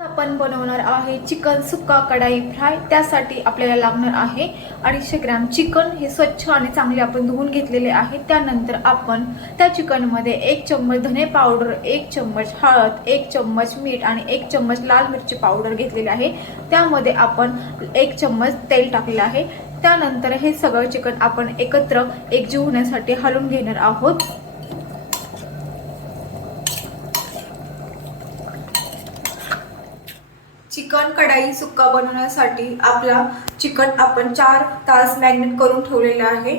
आपण बनवणार आहे चिकन सुक्का कढाई फ्राय. त्यासाठी आपल्याला लागणार आहे अडीचशे ग्रॅम चिकन. हे स्वच्छ आणि चांगले आपण धुवून घेतलेले आहे. त्यानंतर आपण त्या चिकनमध्ये एक चम्मच धने पावडर एक चम्मच हळद एक चम्मच मीठ आणि एक चम्मच लाल मिरची पावडर घेतलेली आहे. त्यामध्ये आपण एक चम्मच तेल टाकलेलं आहे. त्यानंतर हे सगळं चिकन आपण एकत्र एकजीव होण्यासाठी हलवून घेणार आहोत. चिकन कढाई सुक्का बनवण्यासाठी आपला चिकन आपण चार तास मॅग्नेट करून ठेवलेलं आहे.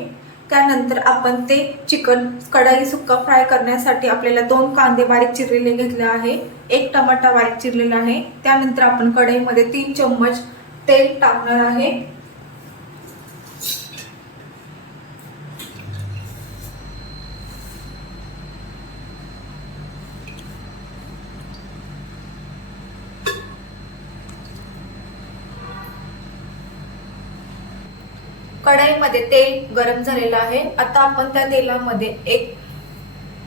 त्यानंतर आपण ते चिकन कढाई सुक्का फ्राय करण्यासाठी आपल्याला दोन कांदे बारीक चिरलेले घेतले आहे. एक टमाटा बारीक चिरलेला आहे. त्यानंतर आपण कढईमध्ये तीन चम्मच तेल टाकणार आहे. कढईमध्ये तेल गरम झालेलं आहे आता आपण त्या तेलामध्ये एक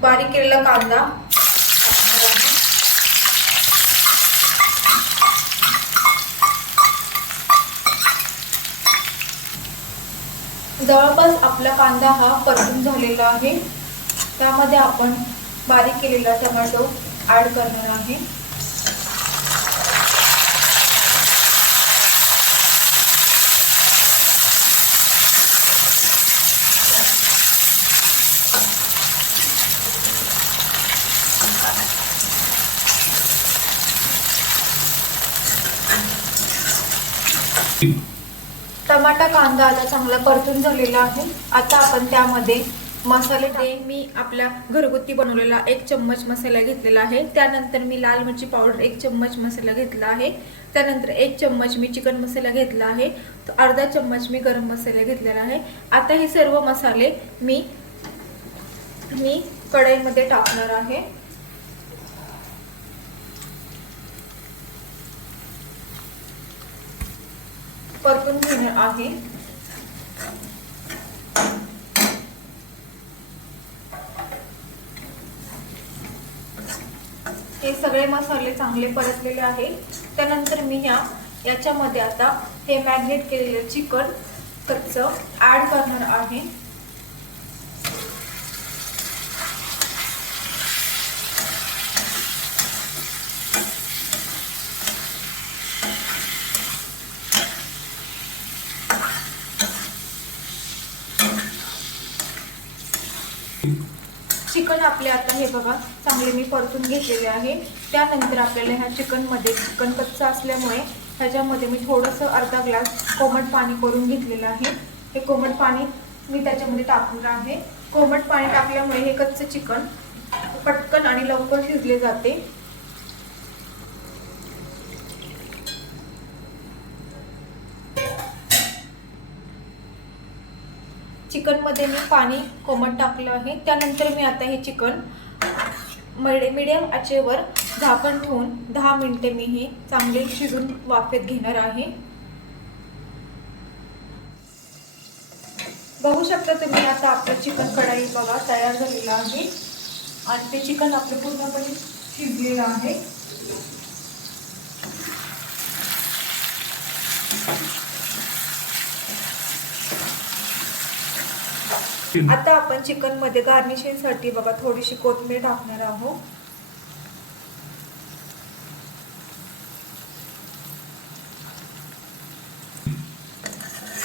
बारीक केलेला कांदा टाकणार आहे. जवळपास आपला कांदा हा परतून झालेला आहे त्यामध्ये आपण बारीक केलेला टोमॅटो ऍड करणार आहे टमाटा कांदा आता चांगला परतून झालेला आहे. आता आपण त्यामध्ये मसाले ते मी आपल्या घरगुती बनवलेला एक चम्मच मसाला घेतलेला आहे. त्यानंतर मी लाल मिरची पावडर एक चम्मच मसाला घेतला आहे. त्यानंतर एक चम्मच मी चिकन मसाला घेतला आहे. तर अर्धा चम्मच मी गरम मसाला घेतलेला आहे. आता हे सर्व मसाले मी मी कढईमध्ये टाकणार आहे. परतून घेणार आहे. हे सगळे मसाले चांगले परतलेले आहे. त्यानंतर मी ह्या याच्यामध्ये आता हे मॅग्नेट केलेलं चिकन कच्च ऍड करणार आहे. चिकन आपले आता हे बघा चांगले मी परतून घेतलेले आहे. त्यानंतर आपल्याला ह्या चिकनमध्ये चिकन कच्चं असल्यामुळे ह्याच्यामध्ये मी थोडंसं अर्धा ग्लास कोमट पाणी करून घेतलेलं आहे. हे कोमट पाणी मी त्याच्यामध्ये टाकलेलं आहे. कोमट पाणी टाकल्यामुळे हे कच्चं चिकन पटकन आणि लवकर शिजले जाते. चिकनमध्ये मी पाणी कोमट टाकलं आहे. त्यानंतर मी आता हे चिकन मडे मिडियम आचेवर झाकण ठेवून दहा मिनटे मी हे चांगले शिजून वाफेत घेणार आहे. बघू शकता तुम्ही आता आपलं चिकन कढाई बघा तयार झालेलं आहे. आणि ते चिकन आपलं पूर्णपणे शिजलेलं आहे. आता आपण चिकनमध्ये गार्निशिंगसाठी बघा थोडीशी कोथिंबीर टाकणार आहोत.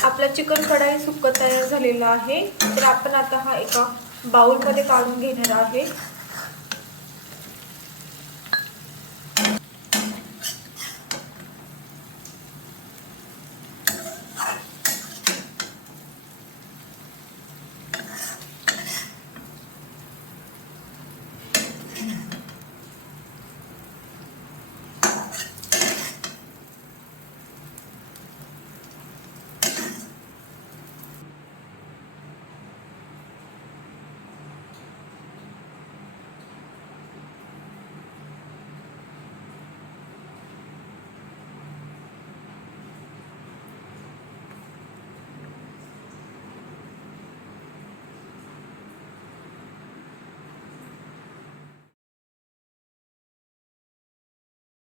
आपला चिकन कढाई सुक्क तयार झालेला आहे. तर आपण आता हा एका बाउलमध्ये काढून घेणार आहे.